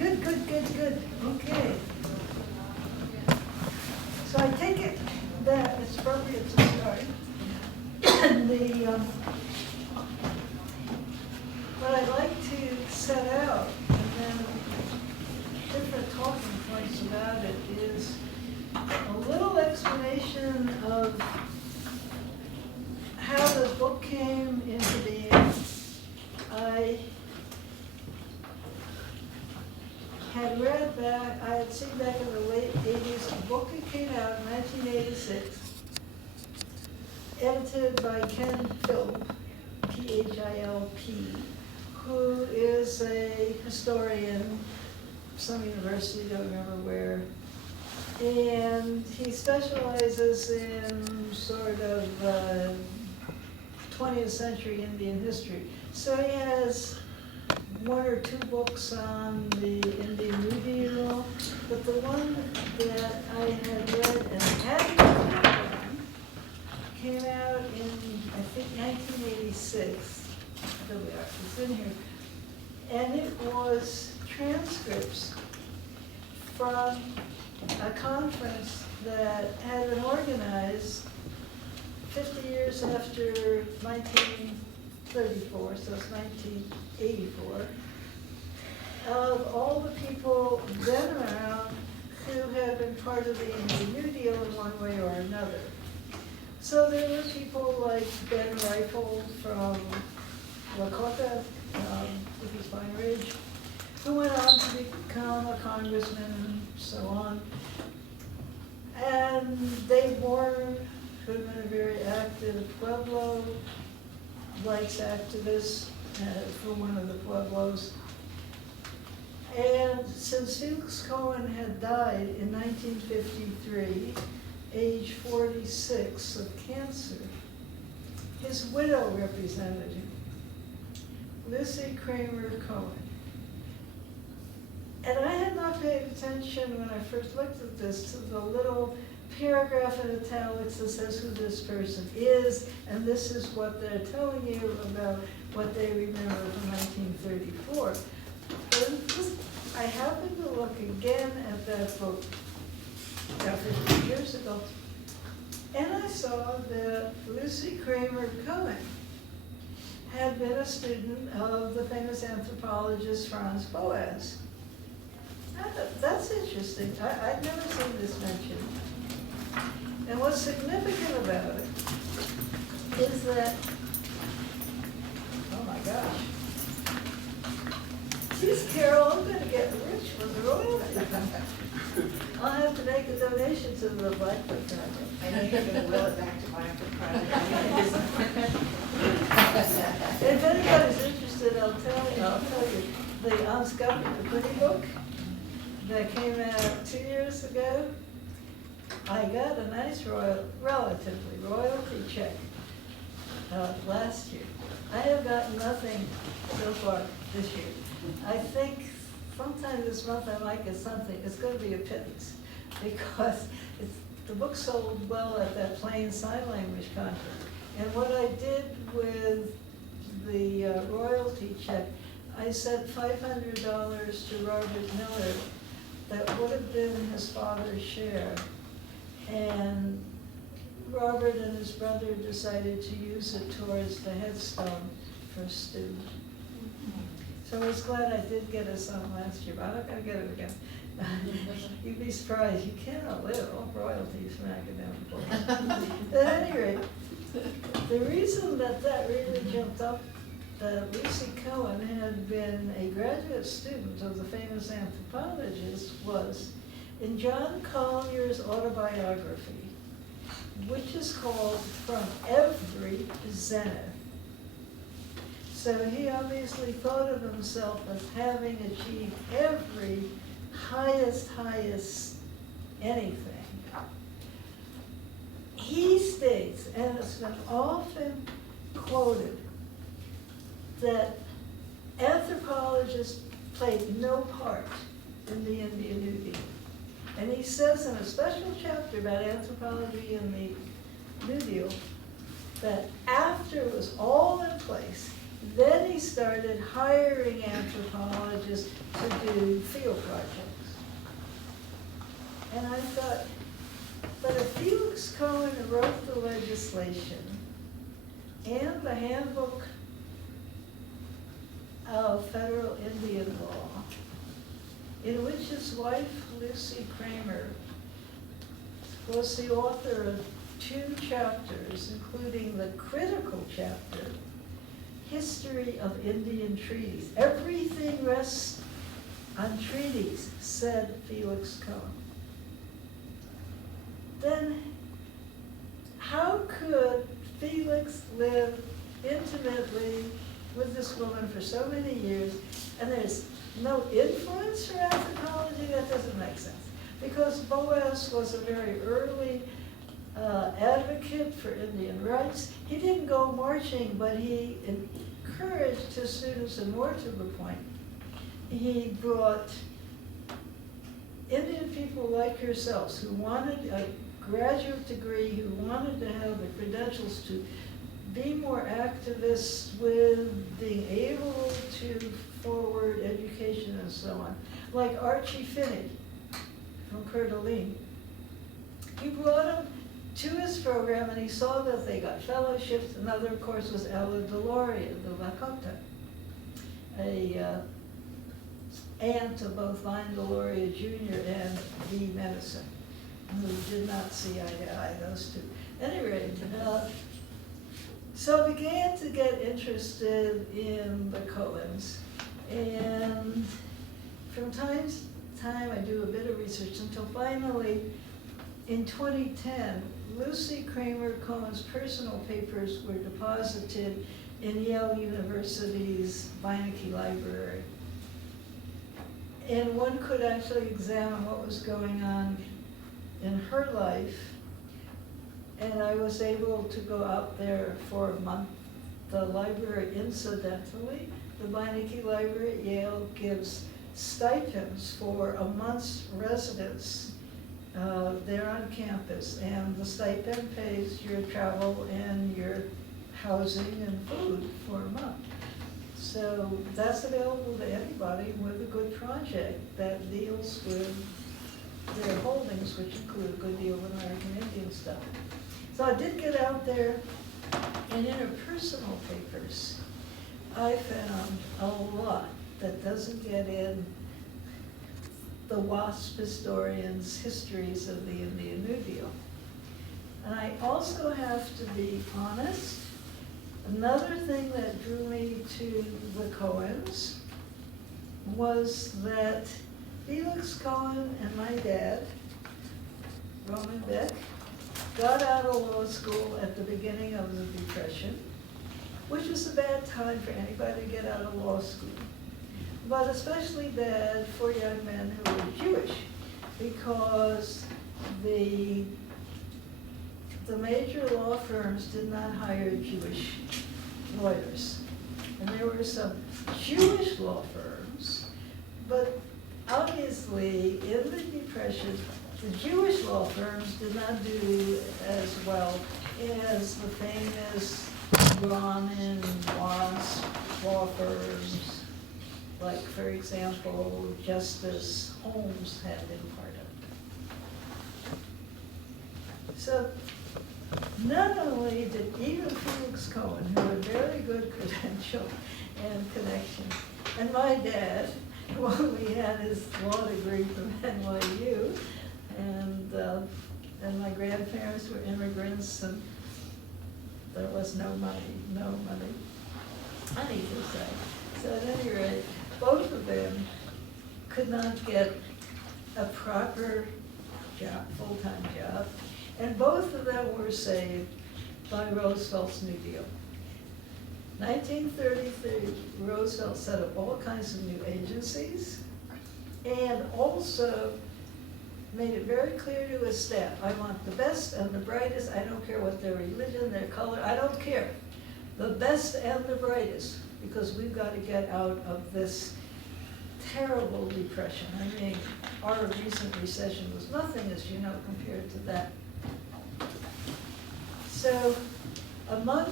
Good, good, good, good. Okay. So I take it that it's appropriate to start. What I'd like to set out, and then different talking points about it, is a little explanation of how the book came into being. I had seen back in the late 80s a book that came out in 1986, edited by Ken Philp, P-H-I-L-P, who is a historian, some university, don't remember where, and he specializes in sort of 20th century Indian history. So he has one or two books on the Indian New Deal, but the one that I had read and hadn't read on came out in, I think, 1986. There we are, it's in here. And it was transcripts from a conference that had been organized 50 years after 1934, so it's 1984, of all the people then around who had been part of the Indian New Deal in one way or another. So there were people like Ben Rifle from Lakota, with his Pine Ridge, who went on to become a congressman and so on. And Dave Warner, who had been a very active Pueblo rights activist for one of the Pueblos. And since Felix Cohen had died in 1953, age 46 of cancer, his widow represented him, Lucy Kramer Cohen. And I had not paid attention when I first looked at this to the little paragraph in italics that says who this person is, and this is what they're telling you about what they remember from 1934. But I happened to look again at that book about 50 years ago, and I saw that Lucy Kramer Cohen had been a student of the famous anthropologist Franz Boas. That's interesting. I'd never seen this mentioned. And what's significant about it is that, oh my gosh, geez, Carol, I'm going to get rich with the royalty. I'll have to make a donation to the Blackfoot Project. I know you're going to will it back to Blackfoot Project. If anybody's interested, I'll tell you, the Anscombe Kapuni book that came out 2 years ago, I got a nice relatively royalty check last year. I have gotten nothing so far this year. I think sometime this month I might get something. It's going to be a pittance because the book sold well at that Plain Sign Language conference. And what I did with the royalty check, I sent $500 to Robert Miller. That would have been his father's share. And Robert and his brother decided to use it towards the headstone for Stu. So I was glad I did get a son last year, but I'm not going to get it again. You'd be surprised. You cannot live off royalties from academic books. At any rate, the reason that really jumped up, that Lucy Cohen had been a graduate student of the famous anthropologist, was in John Collier's autobiography, which is called From Every Zenith. So he obviously thought of himself as having achieved every highest anything. He states, and it's been often quoted, that anthropologists played no part in the Indian New Deal. And he says in a special chapter about anthropology and the New Deal that after it was all in place, Then he started hiring anthropologists to do field projects. And I thought, but if Felix Cohen wrote the legislation and the handbook of federal Indian law, in which his wife, Lucy Kramer, was the author of 2 chapters, including the critical chapter, History of Indian Treaties. Everything rests on treaties, said Felix Cohen. Then how could Felix live intimately with this woman for so many years, and there's no influence for anthropology? That doesn't make sense. Because Boas was a very early advocate for Indian rights. He didn't go marching, but he encouraged his students, and more to the point, he brought Indian people like yourselves who wanted a graduate degree, who wanted to have the credentials to be more activists with being able to forward education and so on. Like Archie Finney from Coeur d'Alene. He brought them to his program, and he saw that they got fellowships. Another, of course, was Ella Deloria, the Lakota, a aunt of both Vine Deloria Jr. and V. Medicine, who did not see eye to eye, those two. At any rate, so I began to get interested in the Cohens, and from time to time I do a bit of research until finally, in 2010, Lucy Kramer Cohen's personal papers were deposited in Yale University's Beinecke Library. And one could actually examine what was going on in her life. And I was able to go out there for a month. The library, incidentally, the Beinecke Library at Yale gives stipends for a month's residence there on campus, and the stipend pays your travel and your housing and food for a month. So that's available to anybody with a good project that deals with their holdings, which include a good deal of American Indian stuff. So I did get out there, and interpersonal papers, I found a lot that doesn't get in the WASP historians' histories of the Indian New Deal. And I also have to be honest, another thing that drew me to the Cohens was that Felix Cohen and my dad, Roman Beck, got out of law school at the beginning of the Depression, which was a bad time for anybody to get out of law school, but especially bad for young men who were Jewish, because the major law firms did not hire Jewish lawyers. And there were some Jewish law firms, but obviously in the Depression, the Jewish law firms did not do as well as the famous Ron and Watts law firms, like, for example, Justice Holmes had been part of. So not only did even Felix Cohen, who had very good credential and connections, and my dad, well, we had his law degree from NYU, and my grandparents were immigrants, and there was no money, I need to say. So at any rate, both of them could not get a proper job, full-time job, and both of them were saved by Roosevelt's New Deal. 1933, Roosevelt set up all kinds of new agencies, and also made it very clear to his staff, I want the best and the brightest, I don't care what their religion, their color, I don't care. The best and the brightest, because we've got to get out of this terrible depression. I mean, our recent recession was nothing, as you know, compared to that. So among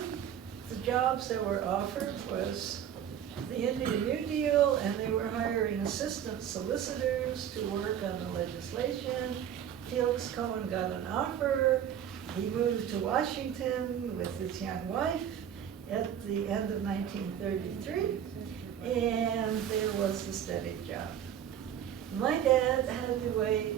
the jobs that were offered was the Indian New Deal, and they were hiring assistant solicitors to work on the legislation. Felix Cohen got an offer. He moved to Washington with his young wife at the end of 1933, and there was a steady job. My dad had to wait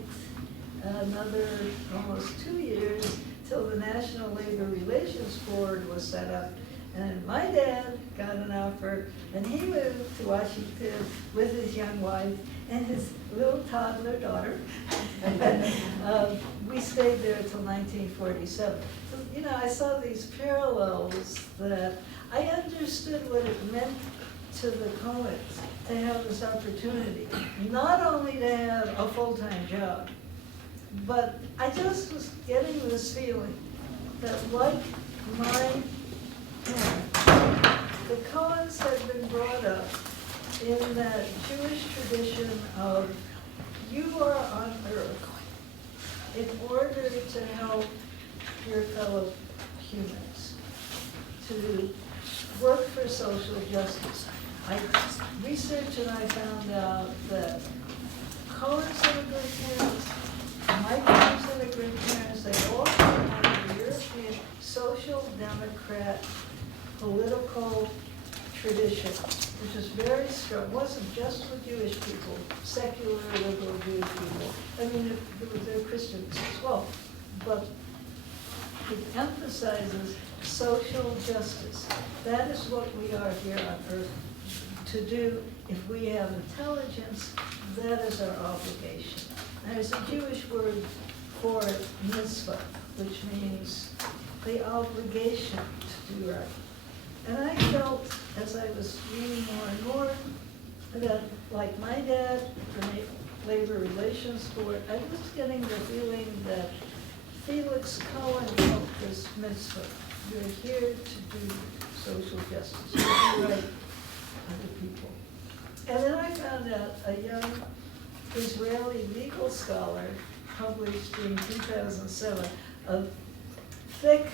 another almost 2 years till the National Labor Relations Board was set up. And my dad got an offer, and he moved to Washington with his young wife and his little toddler daughter. We stayed there until 1947. So, you know, I saw these parallels that I understood what it meant to the Cohens to have this opportunity, not only to have a full-time job, but I just was getting this feeling that, like my parents, the Cohens had been brought up in that Jewish tradition of you are on earth in order to help your fellow humans, to work for social justice. I researched and I found out that Cohen's immigrant parents, my parents' immigrant parents, they all came out of the European social democrat political tradition, which is very strong. It wasn't just for Jewish people, secular, liberal Jewish people. I mean, there were Christians as well. But it emphasizes social justice. That is what we are here on earth to do. If we have intelligence, that is our obligation. There's a Jewish word for mitzvah, which means the obligation to do right. And I felt, as I was reading more and more, that like my dad, the Labor Relations Board, I was getting the feeling that Felix Cohen felt this mitzvah. You're here to do social justice, to do right other people. And then I found out a young Israeli legal scholar published in 2007 a thick,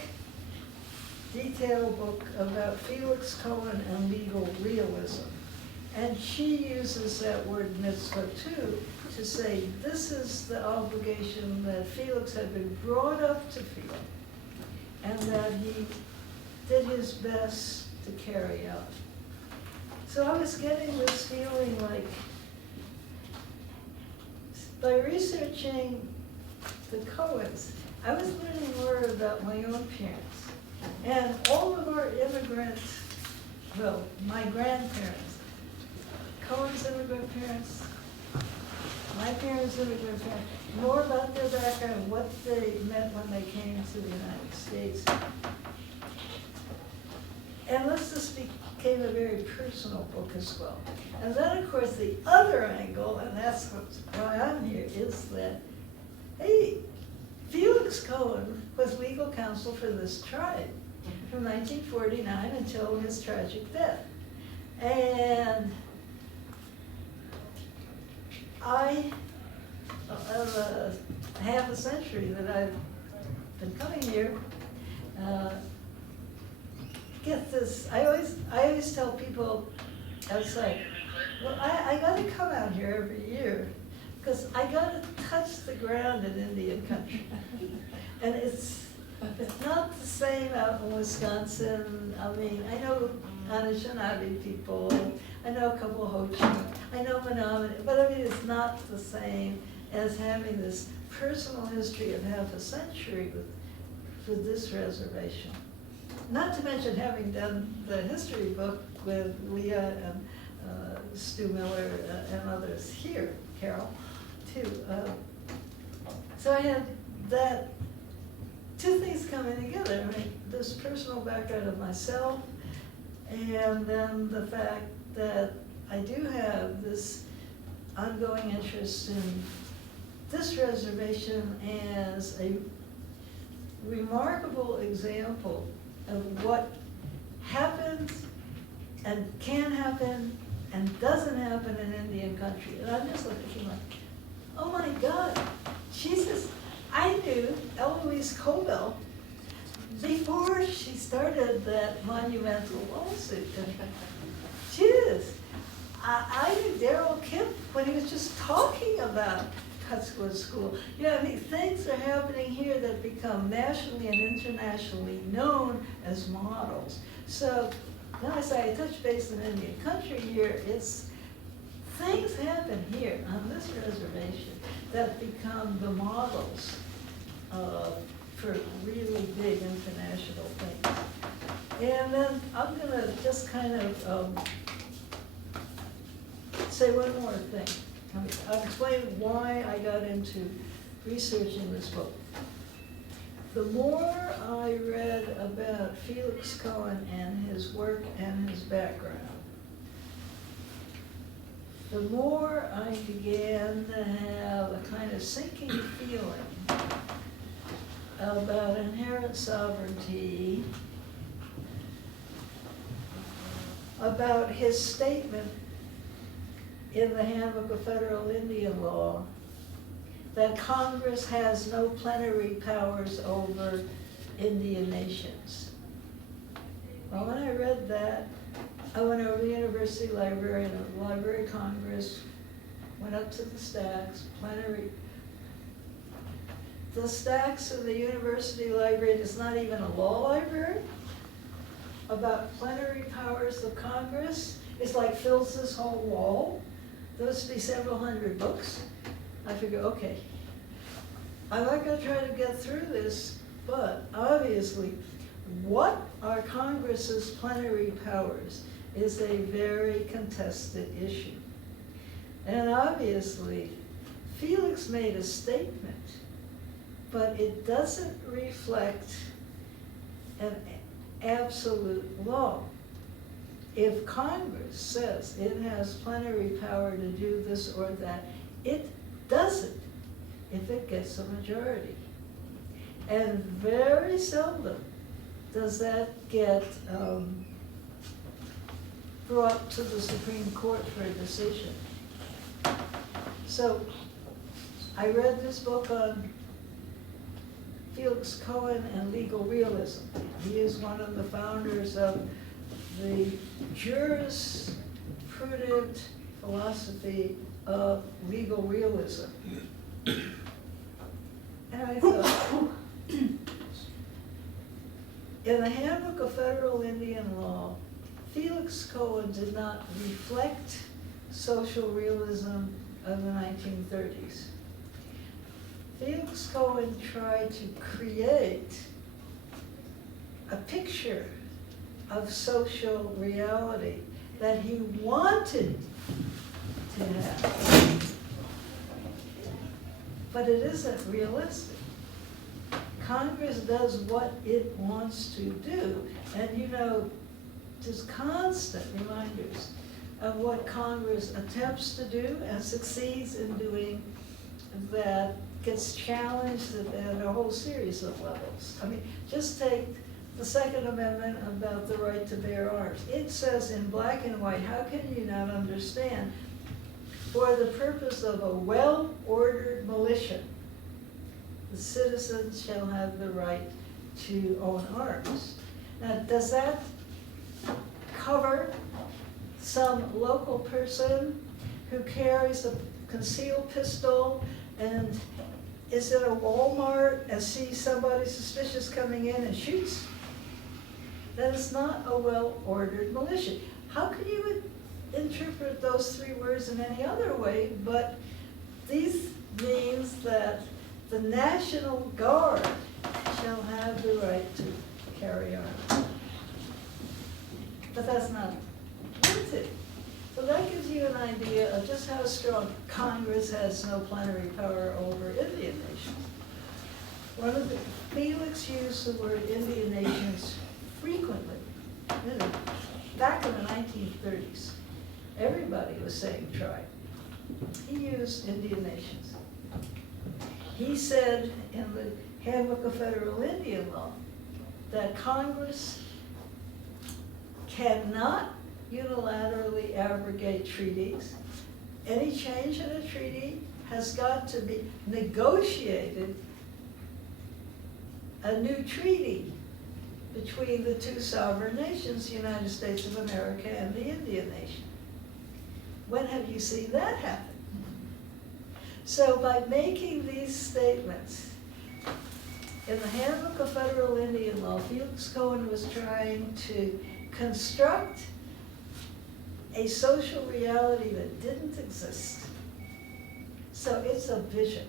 detailed book about Felix Cohen and legal realism. And she uses that word mitzvah too to say this is the obligation that Felix had been brought up to feel and that he did his best to carry out. So I was getting this feeling like, by researching the Cohens, I was learning more about my own parents. And all of our immigrants, well, my grandparents, Cohen's immigrant parents, my parents' immigrant parents, more about their background, what they meant when they came to the United States. And this became a very personal book as well. And then, of course, the other angle, and that's why I'm here, is that, hey, Felix Cohen was legal counsel for this tribe from 1949 until his tragic death. And I, of half a century that I've been coming here, get this, I always tell people outside, well, I gotta come out here every year because I gotta touch the ground in Indian country. And it's not the same out in Wisconsin. I mean, I know Anishinaabe people, I know a couple of Ho-Chunk, I know Menominee, but I mean, it's not the same as having this personal history of half a century with this reservation. Not to mention having done the history book with Leah and Stu Miller and others here, Carol, too. So I had that, two things coming together. I mean, this personal background of myself, and then the fact that I do have this ongoing interest in this reservation as a remarkable example of what happens and can happen and doesn't happen in Indian country. And I'm just looking like, oh my God, Jesus, I knew Eloise Cobell before she started that monumental lawsuit. And Jeez, I knew Darrell Kemp when he was just talking about Cutswood School. You know, I mean, things are happening here that become nationally and internationally known as models. So, when I say I touch base in Indian country here, it's things happen here on this reservation that become the models for really big international things. And then I'm gonna just kind of say one more thing. I'll explain why I got into researching this book. The more I read about Felix Cohen and his work and his background, the more I began to have a kind of sinking feeling about inherent sovereignty, about his statement in the Handbook of Federal Indian Law that Congress has no plenary powers over Indian nations. Well, when I read that, I went over to the University Library, and the Library of Congress, went up to the stacks, plenary. The stacks in the University Library is not even a law library about plenary powers of Congress. It's like fills this whole wall. Those would be several hundred books. I figure, okay, I'm not gonna try to get through this, but obviously, what are Congress's plenary powers is a very contested issue. And obviously, Felix made a statement, but it doesn't reflect an absolute law. If Congress says it has plenary power to do this or that, it doesn't if it gets a majority. And very seldom does that get brought to the Supreme Court for a decision. So I read this book on Felix Cohen and legal realism. He is one of the founders of the jurisprudent philosophy of legal realism. And I thought, in the Handbook of Federal Indian Law, Felix Cohen did not reflect social realism of the 1930s. Felix Cohen tried to create a picture of social reality that he wanted to have. But it isn't realistic. Congress does what it wants to do. And you know, there's constant reminders of what Congress attempts to do and succeeds in doing that gets challenged at a whole series of levels. I mean, just take the Second Amendment about the right to bear arms. It says in black and white, how can you not understand? For the purpose of a well-ordered militia, the citizens shall have the right to own arms. Now, does that cover some local person who carries a concealed pistol and is in a Walmart and sees somebody suspicious coming in and shoots? That is not a well-ordered militia. How can you interpret those three words in any other way? But these means that the National Guard shall have the right to carry arms. But that's not wanted. So that gives you an idea of just how strong Congress has no plenary power over Indian nations. Felix used the word Indian nations frequently. Back in the 1930s, everybody was saying tribe. He used Indian nations. He said in the Handbook of Federal Indian Law that Congress cannot unilaterally abrogate treaties. Any change in a treaty has got to be negotiated, a new treaty between the two sovereign nations, the United States of America and the Indian nation. When have you seen that happen? So by making these statements, in the Handbook of Federal Indian Law, Felix Cohen was trying to construct a social reality that didn't exist. So it's a vision.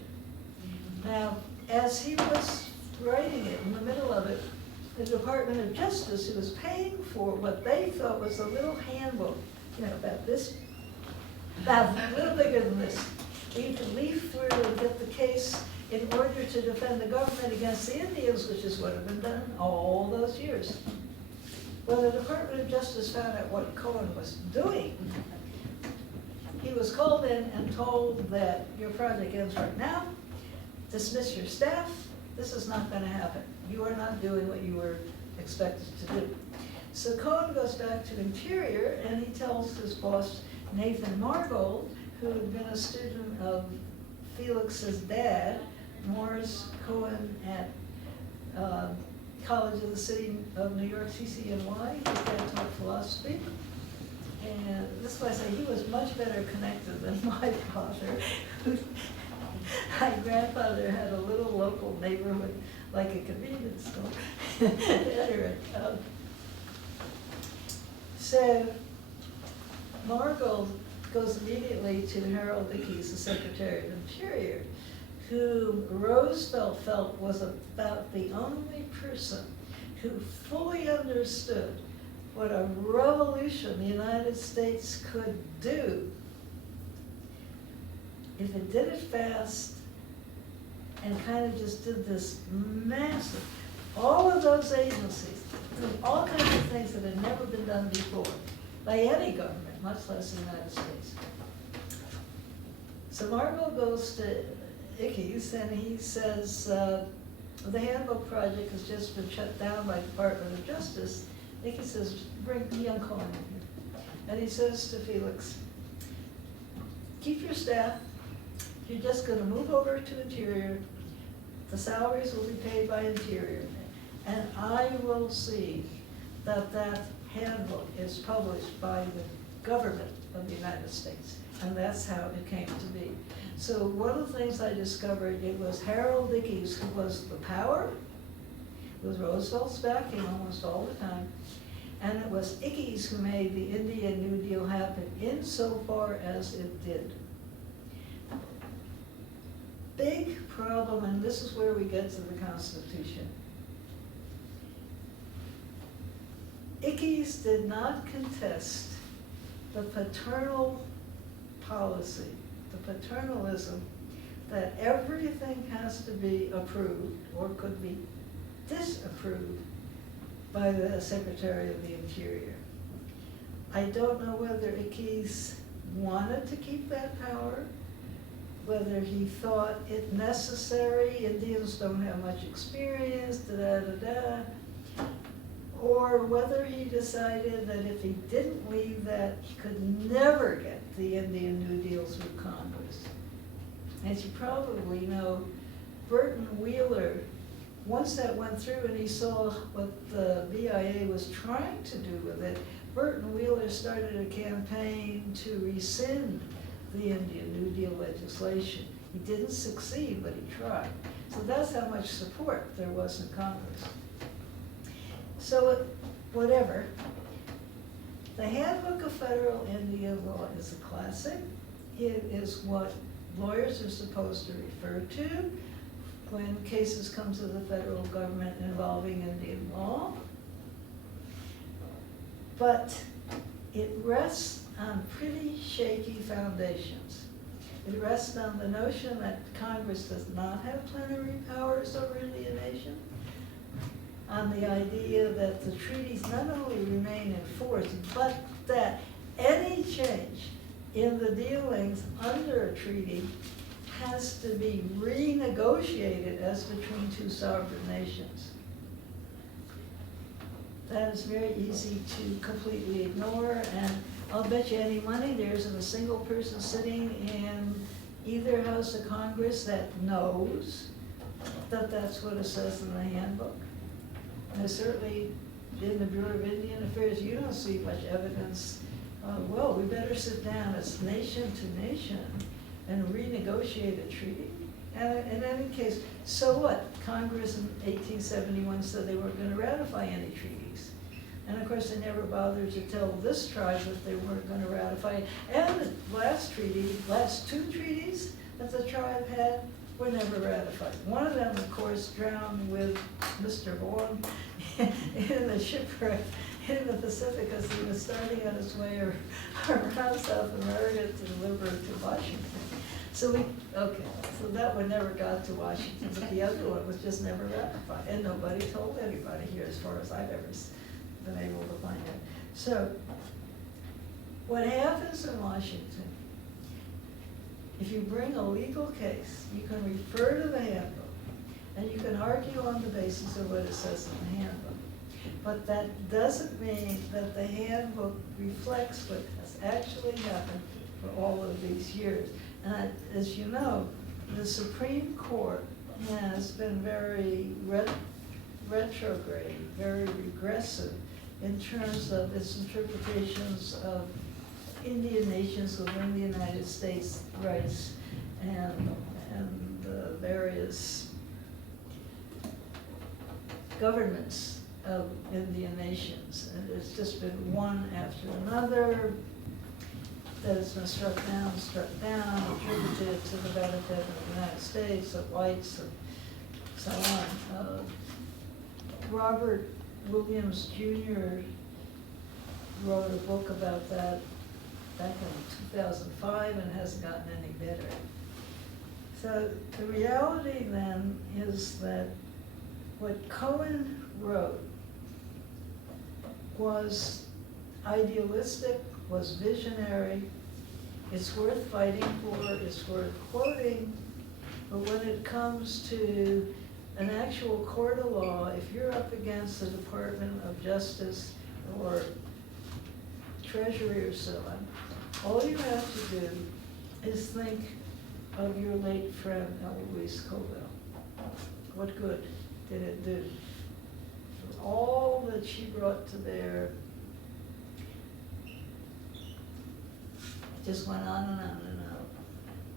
Now, as he was writing it, in the middle of it, the Department of Justice, who was paying for what they thought was a little handbook, about this, about a little bigger than this, you could leaf through and get the case in order to defend the government against the Indians, which is what had been done all those years. Well, the Department of Justice found out what Cohen was doing. He was called in and told that your project ends right now, dismiss your staff, this is not going to happen. You are not doing what you were expected to do. So Cohen goes back to Interior and he tells his boss, Nathan Margold, who had been a student of Felix's dad, Morris Cohen, at College of the City of New York, CCNY. His dad taught philosophy. And this is why I say he was much better connected than my father. My grandfather had a little local neighborhood, like a convenience store. Anyway, so Margold goes immediately to Harold Ickes, the Secretary of Interior, who Roosevelt felt was about the only person who fully understood what a revolution the United States could do if it did it fast and kind of just did this massive, all of those agencies, did all kinds of things that had never been done before by any government, much less the United States. So Margold goes to Ickes and he says, the handbook project has just been shut down by Department of Justice. Ickes says, bring young Cohen in here. And he says to Felix, keep your staff, you're just gonna move over to Interior, the salaries will be paid by Interior, and I will see that that handbook is published by the government of the United States. And that's how it came to be. So one of the things I discovered, it was Harold Ickes who was the power, with Roosevelt's backing almost all the time, and it was Ickes who made the Indian New Deal happen insofar as it did. Big problem, and this is where we get to the Constitution. Ickes did not contest the paternal policy, the paternalism, that everything has to be approved or could be disapproved by the Secretary of the Interior. I don't know whether Ickes wanted to keep that power, whether he thought it necessary, Indians don't have much experience, da-da-da-da, or whether he decided that if he didn't leave that, he could never get the Indian New Deal through Congress. As you probably know, Burton Wheeler, once that went through and he saw what the BIA was trying to do with it, Burton Wheeler started a campaign to rescind the Indian New Deal legislation. He didn't succeed, but he tried. So that's how much support there was in Congress. So whatever, the Handbook of Federal Indian Law is a classic. It is what lawyers are supposed to refer to when cases come to the federal government involving Indian law. But it rests on pretty shaky foundations. It rests on the notion that Congress does not have plenary powers over Indian nation, on the idea that the treaties not only remain in force, but that any change in the dealings under a treaty has to be renegotiated as between two sovereign nations. That is very easy to completely ignore, and I'll bet you any money there isn't a single person sitting in either house of Congress that knows that that's what it says in the handbook. And certainly in the Bureau of Indian Affairs, you don't see much evidence, well, we better sit down as nation to nation and renegotiate a treaty. And in any case, so what? Congress in 1871 said they weren't gonna ratify any treaties. And of course, they never bothered to tell this tribe that they weren't gonna ratify. And the last two treaties that the tribe had were never ratified. One of them, of course, drowned with Mr. Vaughan in the shipwreck in the Pacific as he was starting on his way around South America to deliver to Washington. So that one never got to Washington, but the other one was just never ratified, and nobody told anybody here as far as I've ever been able to find out. So, what happens in Washington, if you bring a legal case, you can refer to the handbook, and you can argue on the basis of what it says in the handbook. But that doesn't mean that the handbook reflects what has actually happened for all of these years. And as you know, the Supreme Court has been very retrograde, very regressive in terms of its interpretations of Indian nations within the United States rights and the various governments of Indian nations. And it's just been one after another that has been struck down, attributed to the benefit of the United States, of whites, and so on. Robert Williams Jr. wrote a book about that back in 2005 and hasn't gotten any better. So the reality then is that what Cohen wrote was idealistic, was visionary, it's worth fighting for, it's worth quoting, but when it comes to an actual court of law, if you're up against the Department of Justice or Treasury or so on, all you have to do is think of your late friend, Eloise Covell. What good did it do? For all that she brought to bear, it just went on and on and on.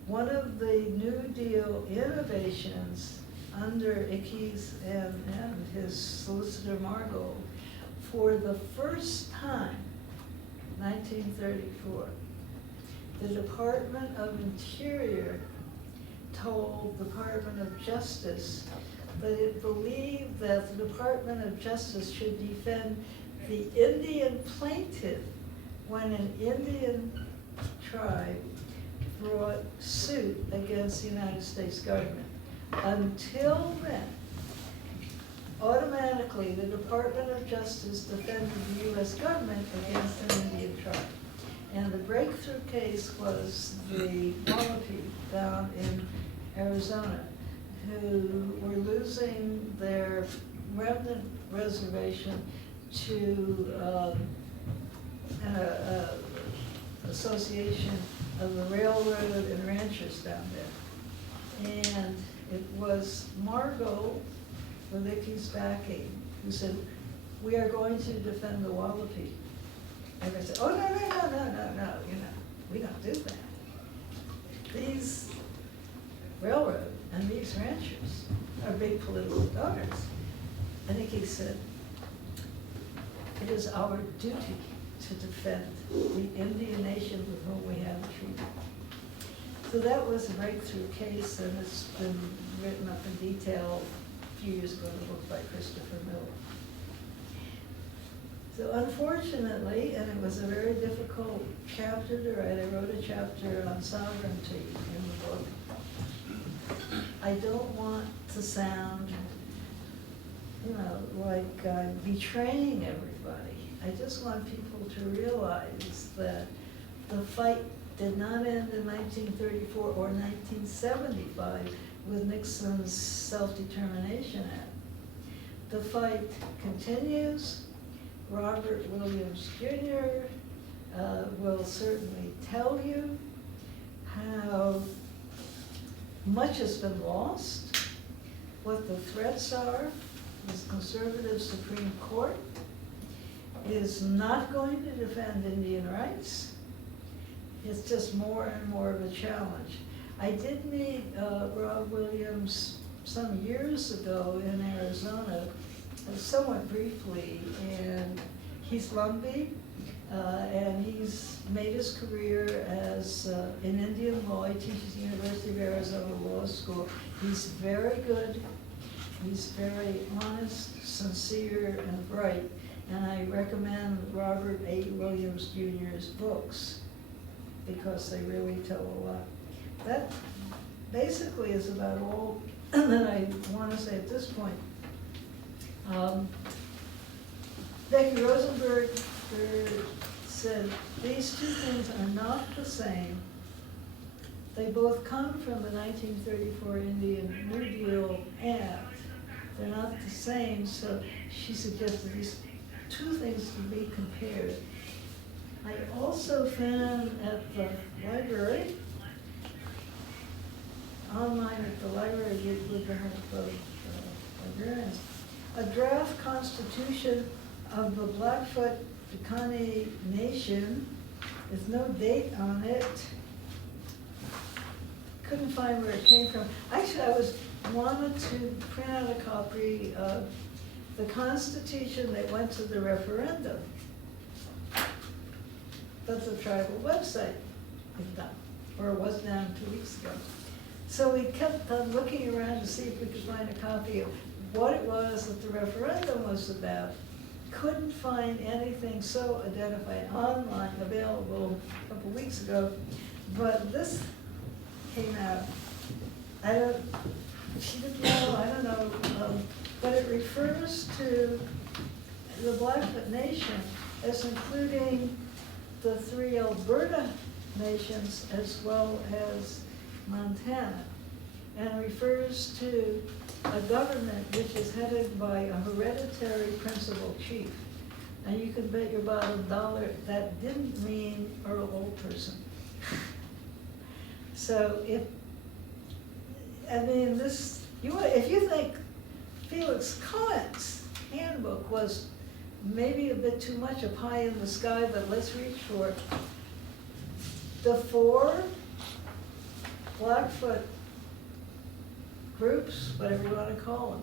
One of the New Deal innovations under Ickes and his solicitor Margot, for the first time, 1934, the Department of Interior told the Department of Justice that it believed that the Department of Justice should defend the Indian plaintiff when an Indian tribe brought suit against the United States government. Until then, automatically the Department of Justice defended the US government against an Indian tribe. And the breakthrough case was the Wallape down in Arizona, who were losing their remnant reservation to an association of the railroad and ranchers down there. And it was Margot, with Ickes' backing, who said, we are going to defend the Wallape. And they said, oh, no, we don't do that. These railroad and these ranchers are big political donors. And Ickes said, it is our duty to defend the Indian nation with whom we have a treaty. So that was a breakthrough case, and it's been written up in detail a few years ago in a book by Christopher Miller. So unfortunately, and it was a very difficult chapter to write, I wrote a chapter on sovereignty in the book. I don't want to sound, like I'm betraying everybody. I just want people to realize that the fight did not end in 1934 or 1975 with Nixon's Self-Determination Act. The fight continues. Robert Williams Jr. Will certainly tell you how much has been lost, what the threats are, this conservative Supreme Court is not going to defend Indian rights. It's just more and more of a challenge. I did meet Rob Williams some years ago in Arizona, somewhat briefly, and he's Lumbee, and he's made his career as in Indian law. He teaches the University of Arizona Law School. He's very good. He's very honest, sincere, and bright. And I recommend Robert A. Williams Jr.'s books because they really tell a lot. That basically is about all that I want to say at this point. Becky Rosenberg said, these two things are not the same. They both come from the 1934 Indian New Deal Act. They're not the same, so she suggested these two things to be compared. I also found at the library, online at the library with the help of librarians, a draft constitution of the Blackfoot Piikani Nation with no date on it. Couldn't find where it came from. Actually, I wanted to print out a copy of the Constitution that went to the referendum. That's a tribal website I've done, or it was down 2 weeks ago. So we kept on looking around to see if we could find a copy of what it was that the referendum was about. Couldn't find anything so identified online available a couple weeks ago, but this came out. She didn't know, I don't know, but it refers to the Blackfoot Nation as including the 3 Alberta nations as well as Montana, and refers to a government which is headed by a hereditary principal chief. And you can bet your bottom dollar that didn't mean Earl Oldperson. So if you think Felix Cohen's handbook was maybe a bit too much of pie in the sky, but let's reach for it. The 4 Blackfoot groups, whatever you want to call them,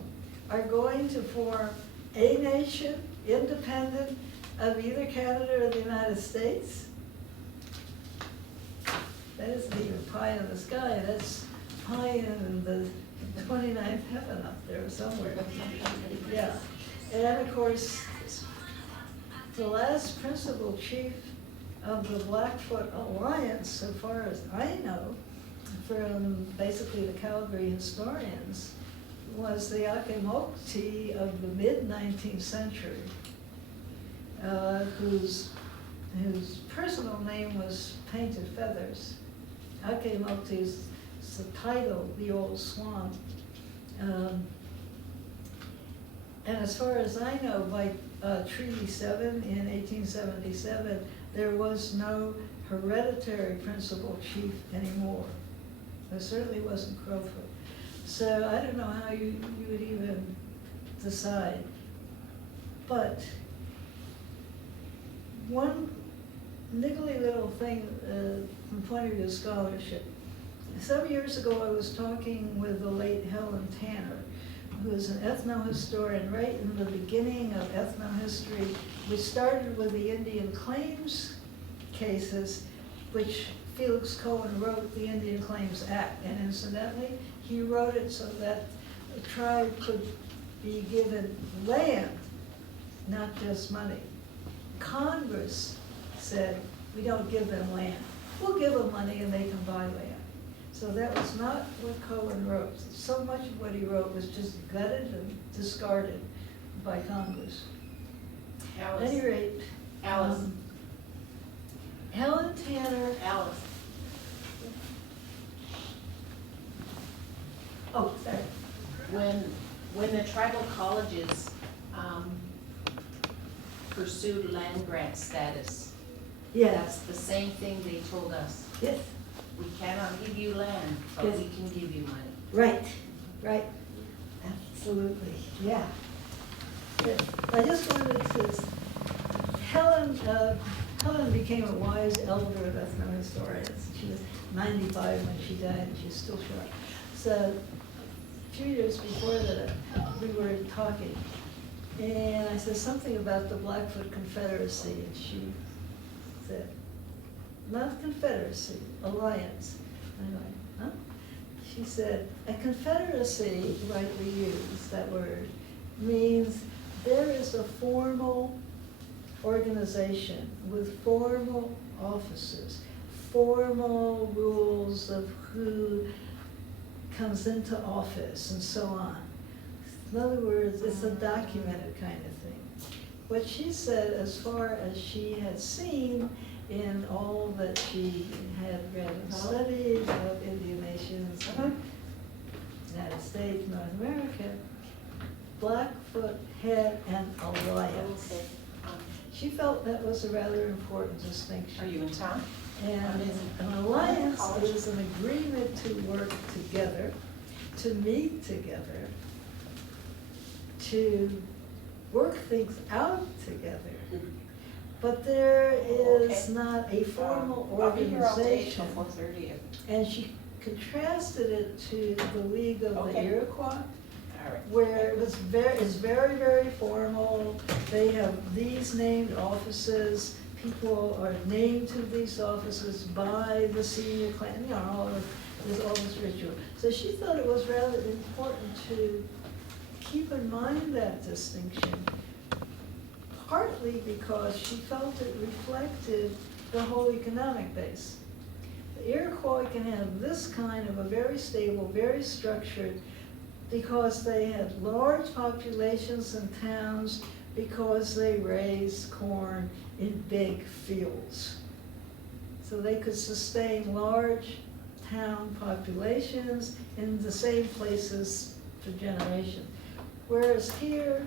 are going to form a nation independent of either Canada or the United States. That isn't even pie in the sky, that's pie in the 29th heaven up there somewhere. Yeah, and of course, the last principal chief of the Blackfoot Alliance, so far as I know, from basically the Calgary historians, was the Akimokti of the mid-19th century, whose personal name was Painted Feathers. Akimokti's the title, the Old Swan. And as far as I know, by Treaty 7 in 1877, there was no hereditary principal chief anymore. There certainly wasn't Crowfoot. So I don't know how you would even decide. But one niggly little thing from the point of view of scholarship. Some years ago I was talking with the late Helen Tanner, who is an ethnohistorian right in the beginning of ethnohistory. We started with the Indian claims cases, which Felix Cohen wrote the Indian Claims Act, and incidentally, he wrote it so that the tribe could be given land, not just money. Congress said, we don't give them land. We'll give them money and they can buy land. So that was not what Cohen wrote. So much of what he wrote was just gutted and discarded by Congress. Alice. At any rate, Alice. Helen Tanner. Alice. Oh, sorry. When the tribal colleges pursued land grant status, Yes. that's the same thing they told us. Yes. We cannot give you land, but Yes. we can give you money. Right. Right. Absolutely. Yeah. I just wanted to, Helen became a wise elder of ethnohistorians. She was 95 when she died, and she's still sharp. So, a few years before that, we were talking, and I said something about the Blackfoot Confederacy, and she said, not Confederacy, Alliance. And I went, huh? She said, a confederacy, rightly used, that word, means there is a formal organization with formal officers, formal rules of who comes into office and so on. In other words, it's a documented kind of thing. What she said, as far as she had seen in all that she had read and studied of Indian nations, United States, North America, Blackfoot had an alliance. She felt that was a rather important distinction. Are you in town? And an alliance is an agreement to work together, to meet together, to work things out together. But there is not a formal I'll be here all day organization. till 4:30. And she contrasted it to the League of the Okay. Iroquois, All right. where it's very, very formal. They have these named offices. People are named to these offices by the senior clan, you know, there's all this ritual. So she thought it was rather important to keep in mind that distinction, partly because she felt it reflected the whole economic base. The Iroquois can have this kind of a very stable, very structured, because they had large populations and towns, because they raised corn in big fields. So they could sustain large town populations in the same places for generations. Whereas here,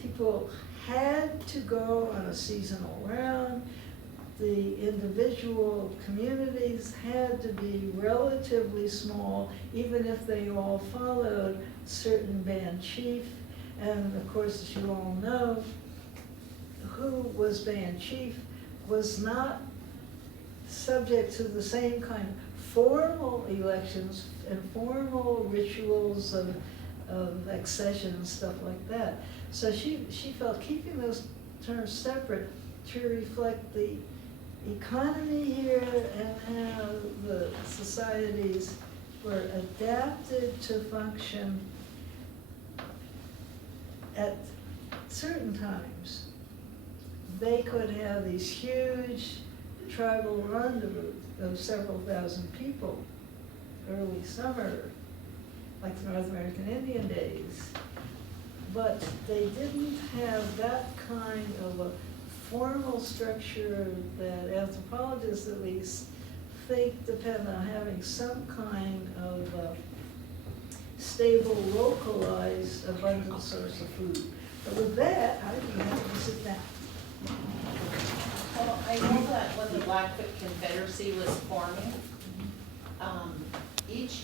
people had to go on a seasonal round. The individual communities had to be relatively small, even if they all followed certain band chief. And of course, as you all know, who was band chief was not subject to the same kind of formal elections and formal rituals of accession and stuff like that. So she felt keeping those terms separate to reflect the economy here and how the societies were adapted to function at certain times. They could have these huge tribal rendezvous of several thousand people, early summer, like the North American Indian days. But they didn't have that kind of a formal structure that anthropologists at least think depend on having some kind of stable, localized, abundant source of food. But with that, I think you have to sit down. Well, I know that when the Blackfoot Confederacy was forming, each